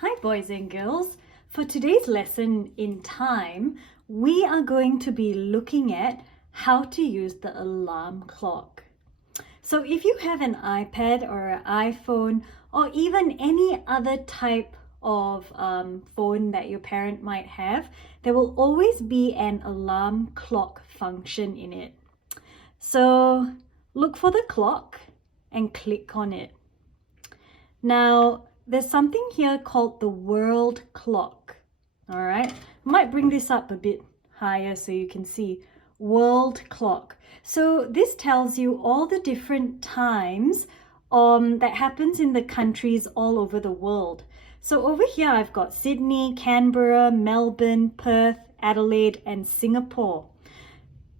Hi boys and girls. For today's lesson in time, we are going to be looking at how to use the alarm clock. So if you have an iPad or an iPhone or even any other type of phone that your parent might have, there will always be an alarm clock function in it. So look for the clock and click on it. Now, there's something here called the world clock. All right, might bring this up a bit higher so you can see world clock. So this tells you all the different times that happens in the countries all over the world. So over here I've got Sydney, Canberra, Melbourne, Perth, Adelaide, and Singapore.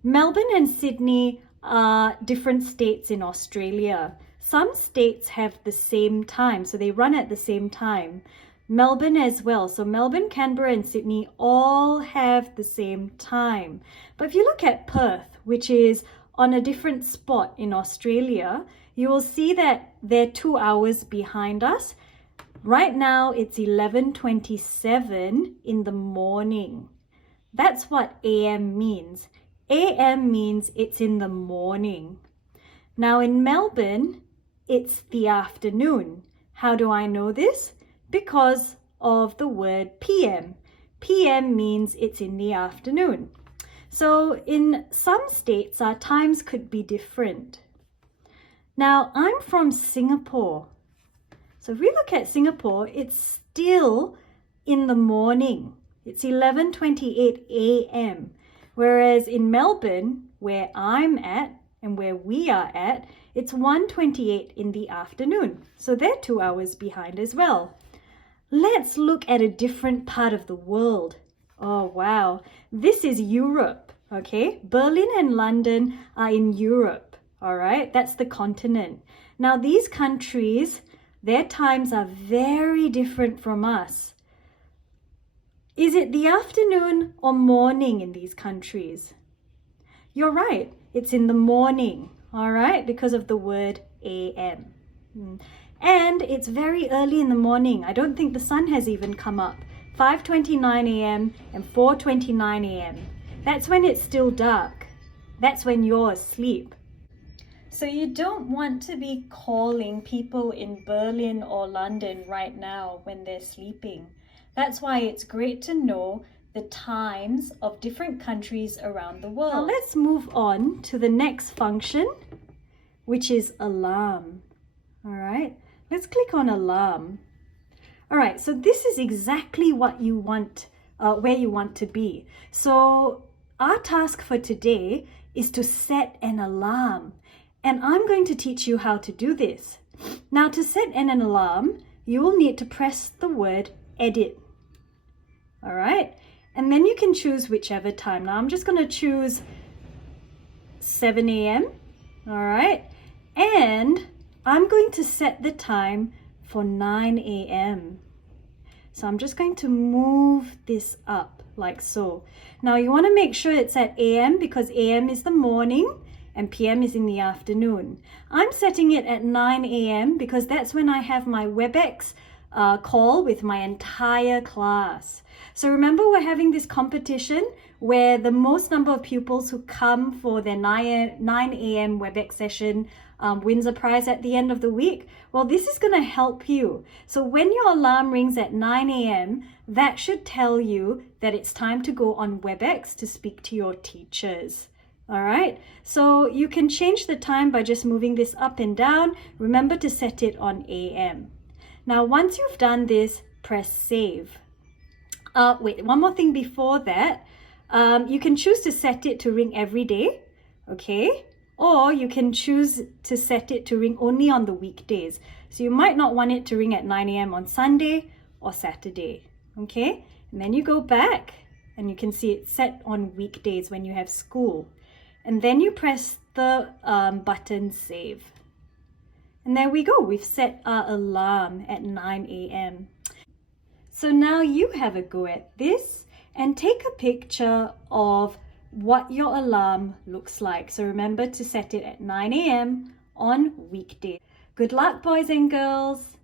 Melbourne and Sydney are different states in Australia. Some states have the same time, so they run at the same time. Melbourne as well. So Melbourne, Canberra, and Sydney all have the same time. But if you look at Perth, which is on a different spot in Australia, you will see that they're 2 hours behind us. Right now, it's 11:27 in the morning. That's what AM means. AM means it's in the morning. Now in Melbourne, it's the afternoon. How do I know this? Because of the word PM. PM means it's in the afternoon. So in some states, our times could be different. Now I'm from Singapore. So if we look at Singapore, it's still in the morning. It's 11:28 a.m. Whereas in Melbourne, where I'm at and where we are at, it's 1:28 in the afternoon. So they're 2 hours behind as well. Let's look at a different part of the world. Oh, wow. This is Europe, okay? Berlin and London are in Europe, all right? That's the continent. Now, these countries, their times are very different from us. Is it the afternoon or morning in these countries? You're right, it's in the morning, all right, because of the word AM. And it's very early in the morning. I don't think the sun has even come up. 5:29 a.m. and 4:29 a.m. That's when it's still dark. That's when you're asleep. So you don't want to be calling people in Berlin or London right now when they're sleeping. That's why it's great to know the times of different countries around the world. Now let's move on to the next function, which is alarm. All right, let's click on alarm. All right, so this is exactly what you want, where you want to be. So our task for today is to set an alarm. And I'm going to teach you how to do this. Now to set an alarm, you will need to press the word edit. All right, and then you can choose whichever time. Now I'm just going to choose 7 a.m. All right, and I'm going to set the time for 9 a.m. So I'm just going to move this up like so. Now you want to make sure it's at a.m. because a.m. is the morning and p.m. is in the afternoon. I'm setting it at 9 a.m. because that's when I have my WebEx call with my entire class. So remember, we're having this competition where the most number of pupils who come for their 9 a.m. WebEx session wins a prize at the end of the week. Well, this is going to help you. So when your alarm rings at 9 a.m., that should tell you that it's time to go on WebEx to speak to your teachers. All right, so you can change the time by just moving this up and down. Remember to set it on AM. Now, once you've done this, press save. Wait, one more thing before that. You can choose to set it to ring every day, okay? Or you can choose to set it to ring only on the weekdays. So you might not want it to ring at 9 a.m. on Sunday or Saturday, okay? And then you go back and you can see it's set on weekdays when you have school. And then you press the button save. And there we go, we've set our alarm at 9 a.m. So now you have a go at this and take a picture of what your alarm looks like. So remember to set it at 9 a.m. on weekday. Good luck, boys and girls.